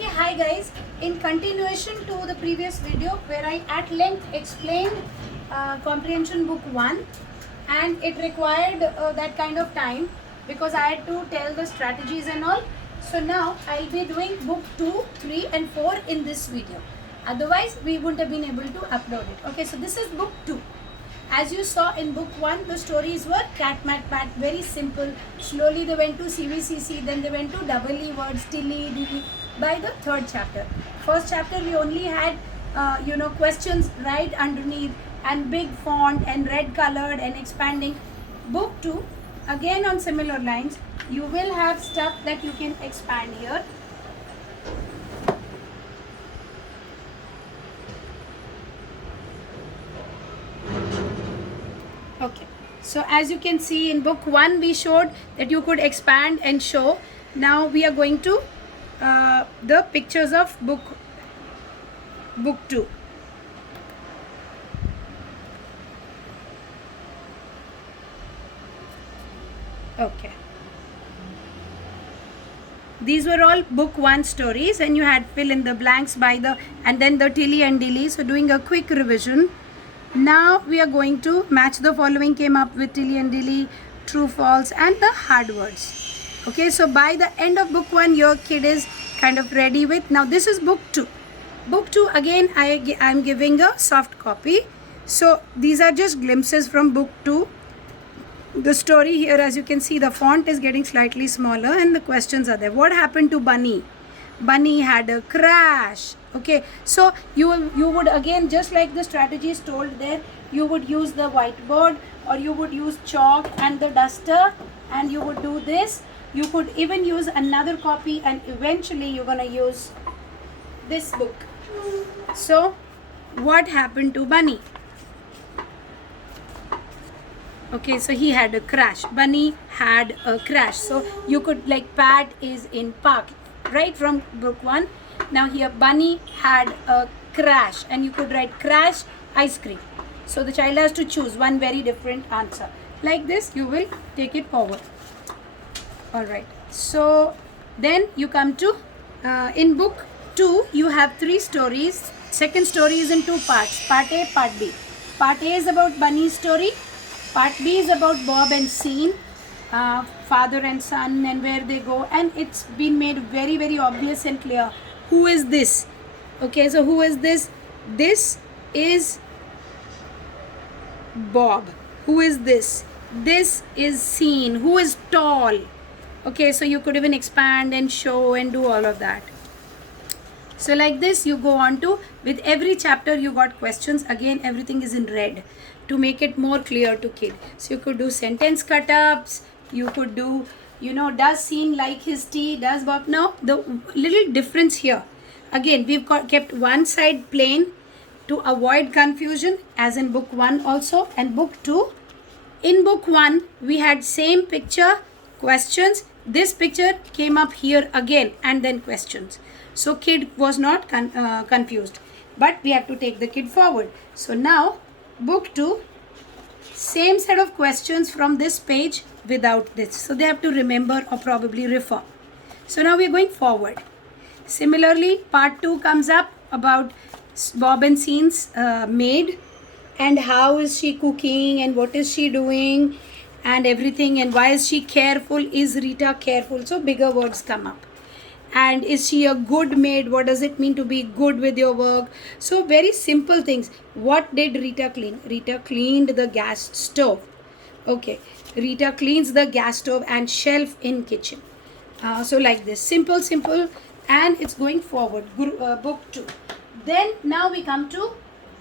Okay, hi guys. In continuation to the previous video where I at length explained comprehension book 1, and it required that kind of time because I had to tell the strategies and all. So now I'll be doing book 2, 3 and 4 in this video. Otherwise we wouldn't have been able to upload it. Okay, so this is book 2. As you saw in book 1, the stories were cat, mat, pat, very simple. Slowly they went to CVCC, then they went to double E words, tilly, dilly, by the third chapter. First chapter we only had, questions right underneath and big font and red colored and expanding. Book 2, again on similar lines, you will have stuff that you can expand here. Okay, so as you can see in book 1 we showed that you could expand and show. Now we are going to the pictures of book 2. Okay, these were all book 1 stories and you had fill in the blanks by the and then the tilly and dilly. So doing a quick revision. Now we are going to match the following came up with tilly and dilly, true, false and the hard words. Okay, so by the end of book 1 your kid is kind of ready with. Now this is book 2. Book 2 again I'm giving a soft copy. So these are just glimpses from book 2. The story here, as you can see, the font is getting slightly smaller and the questions are there. What happened to Bunny? Bunny had a crash. Okay, so you would again, just like the strategies told there, you would use the whiteboard or you would use chalk and the duster and you would do this. You could even use another copy and eventually you're gonna use this book. So what happened to Bunny? Okay, so he had a crash. Bunny had a crash. So you could, like, Pat is in park, right from book 1. Now here Bunny had a crash and you could write crash ice cream. So the child has to choose one very different answer. Like this you will take it forward. Alright, so then you come to in book 2 you have 3 stories. Second story is in 2 parts, part A, part B. Part A is about Bunny's story. Part B is about Bob and Sean, father and son, and where they go, and it's been made very, very obvious and clear. Who is this? Okay, so who is this? This is Bob. Who is this? This is Sean. Who is tall? Okay, so you could even expand and show and do all of that. So like this you go on to, with every chapter you got questions. Again everything is in red to make it more clear to kid. So you could do sentence cut-ups, you could do, does Sean like his tea, does Bob. Now the little difference here, again we've kept one side plain to avoid confusion, as in book 1 also and book 2. In book 1 we had same picture, questions. This picture came up here again and then questions. So kid was not confused, but we have to take the kid forward. So now book 2, same set of questions from this page without this. So they have to remember or probably refer. So now we are going forward. Similarly, part 2 comes up about Bob and Sean's maid and how is she cooking and what is she doing and everything, and why is she careful, is Rita careful. So bigger words come up. And is she a good maid? What does it mean to be good with your work? So very simple things. What did Rita clean? Rita cleaned the gas stove. Okay, Rita cleans the gas stove and shelf in kitchen. So like this, simple, and it's going forward. Book 2. Then now we come to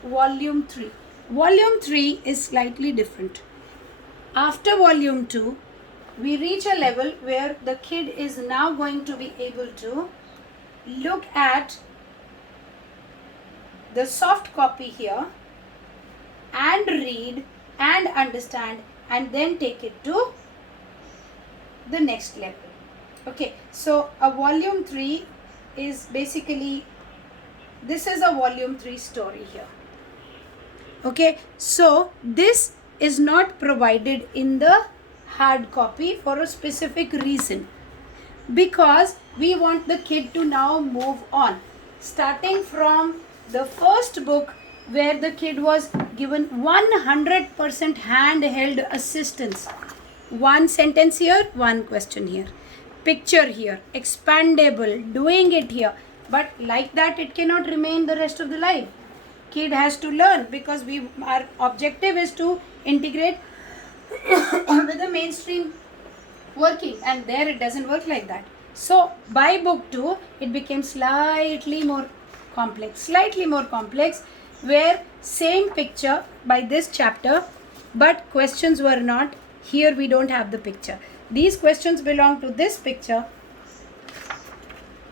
volume 3. Volume 3 is slightly different. After volume 2 we reach a level where the kid is now going to be able to look at the soft copy here and read and understand and then take it to the next level. Okay, so a volume 3 is basically, this is a volume 3 story here. Okay, so this is not provided in the hard copy for a specific reason. because we want the kid to now move on. Starting from the first book where the kid was given 100% handheld assistance. One sentence here, one question here. Picture here, expandable, doing it here. But like that, it cannot remain the rest of the life. Kid has to learn, because our objective is to integrate with the mainstream working, and there it doesn't work like that. So by book 2 it became slightly more complex, where same picture by this chapter, but questions were not here. We don't have the picture. These questions belong to this picture,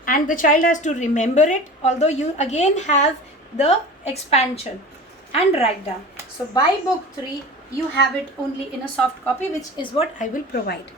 and the child has to remember it, although you again have the expansion and write down. So by book 3 you have it only in a soft copy, which is what I will provide.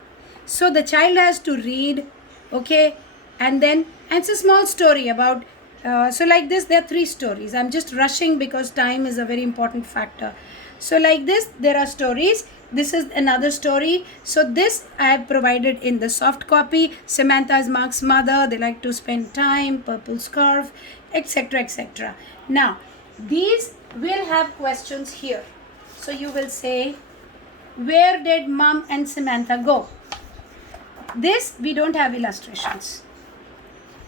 So the child has to read, okay, and it's a small story about, so like this there are 3 stories. I'm just rushing because time is a very important factor. So like this there are stories. This is another story. So this I have provided in the soft copy. Samantha is Mark's mother. They like to spend time, purple scarf, etc., etc. Now these will have questions here. So you will say, where did Mom and Samantha go? This we don't have illustrations.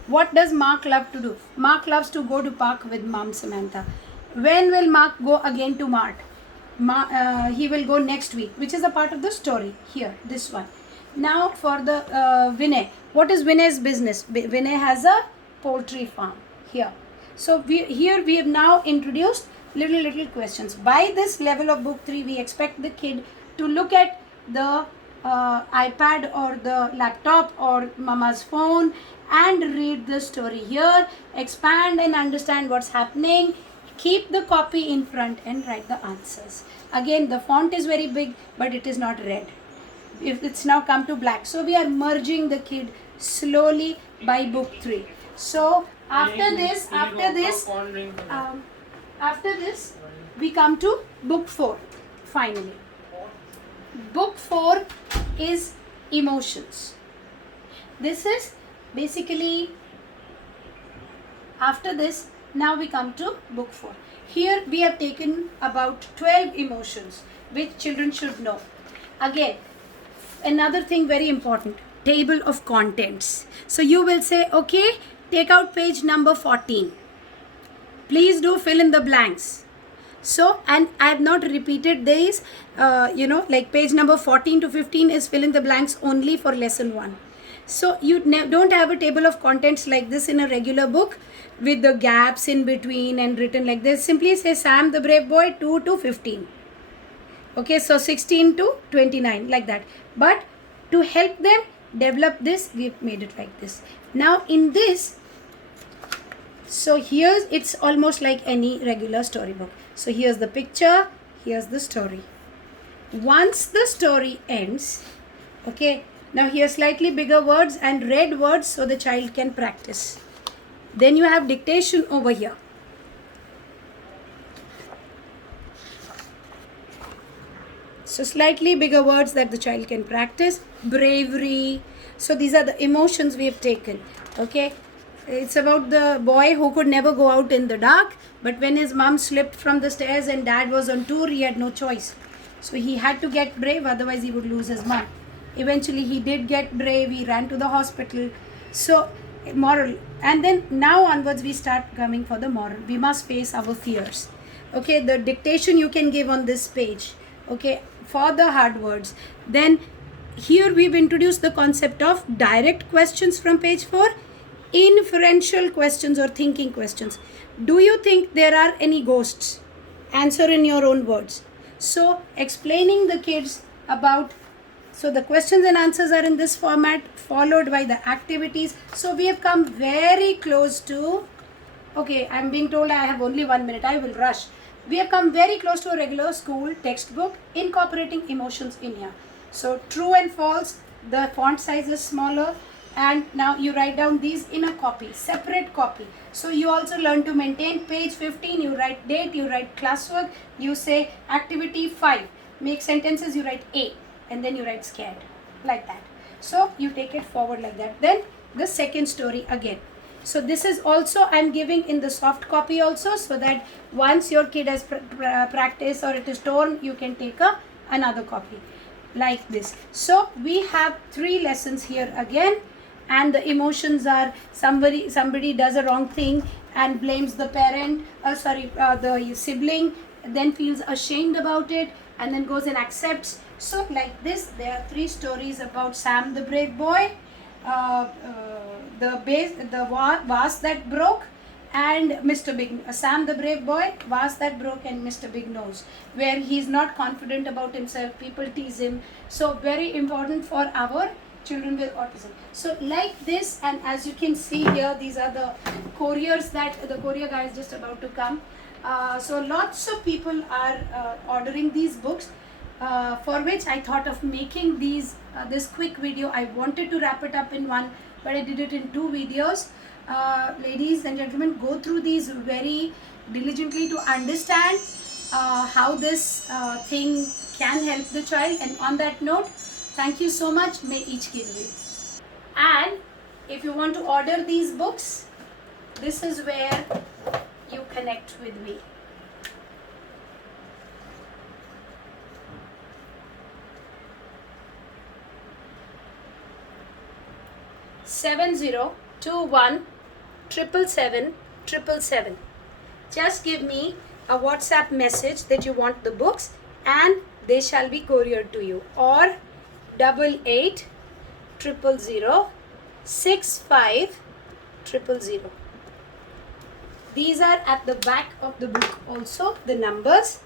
What does Mark love to do? Mark loves to go to park with Mom Samantha. When will Mark go again to Mart? He will go next week, which is a part of the story here, this one. Now for the Vinay. What is Vinay's business? Vinay has a poultry farm here. So we have now introduced little questions. By this level of book 3, we expect the kid to look at the iPad or the laptop or mama's phone and read the story here, expand and understand what's happening, keep the copy in front and write the answers. Again, the font is very big, but it is not red. If it's now come to black. So we are merging the kid slowly by book 3. So after this, we come to book 4 finally. Book 4 is emotions. This is basically, after this, now we come to book 4. Here we have taken about 12 emotions which children should know. Again, another thing very important, table of contents. So you will say, okay, take out page number 14. Please do fill in the blanks. So, and I have not repeated these, like page number 14 to 15 is fill in the blanks only for lesson 1. So you don't have a table of contents like this in a regular book with the gaps in between and written like this. Simply say Sam the Brave Boy 2 to 15. Okay, so 16 to 29 like that. But to help them develop this, we've made it like this. Now in this, so here's, it's almost like any regular storybook. So here's the picture, here's the story. Once the story ends, okay, now here slightly bigger words and red words so the child can practice. Then you have dictation over here. So slightly bigger words that the child can practice. Bravery. So these are the emotions we have taken. Okay. It's about the boy who could never go out in the dark, but when his mom slipped from the stairs and dad was on tour, he had no choice. So he had to get brave, otherwise he would lose his mom. Eventually he did get brave, he ran to the hospital. So moral, and then now onwards we start coming for the moral. We must face our fears. Okay, the dictation you can give on this page. Okay, for the hard words. Then here we've introduced the concept of direct questions from page 4. Inferential questions or thinking questions. Do you think there are any ghosts? Answer in your own words. So explaining the kids about, so the questions and answers are in this format, followed by the activities. So we have come very close to, okay, I'm being told I have only 1 minute, I will rush. We have come very close to a regular school textbook incorporating emotions in here. So true and false, the font size is smaller. And now you write down these in a copy, separate copy. So you also learn to maintain page 15, you write date, you write classwork, you say activity 5, make sentences, you write A, and then you write scared, like that. So you take it forward like that. Then the second story again. So this is also I'm giving in the soft copy also, so that once your kid has practiced or it is torn, you can take another copy like this. So we have 3 lessons here again, and the emotions are somebody does a wrong thing and blames the parent, the sibling, then feels ashamed about it and then goes and accepts. So like this, there are 3 stories about Sam the brave boy, the vase that broke, and Mr. Big Sam the brave boy, vase that broke, and Mr. Big Nose, where he's not confident about himself, people tease him. So very important for our children with autism. So like this, and as you can see here, these are the couriers that the courier guy is just about to come. So lots of people are ordering these books, for which I thought of making this quick video. I wanted to wrap it up in one, but I did it in 2 videos. Ladies and gentlemen, go through these very diligently to understand how this thing can help the child. And on that note, thank you so much. May each kid win. And if you want to order these books, this is where you connect with me. Seven 21 777 777. Just give me a WhatsApp message that you want the books, and they shall be couriered to you. Or 88 000 65 000. These are at the back of the book also, the numbers.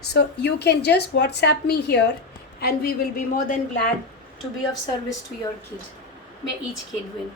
So you can just WhatsApp me here, and we will be more than glad to be of service to your kid. May each kid win.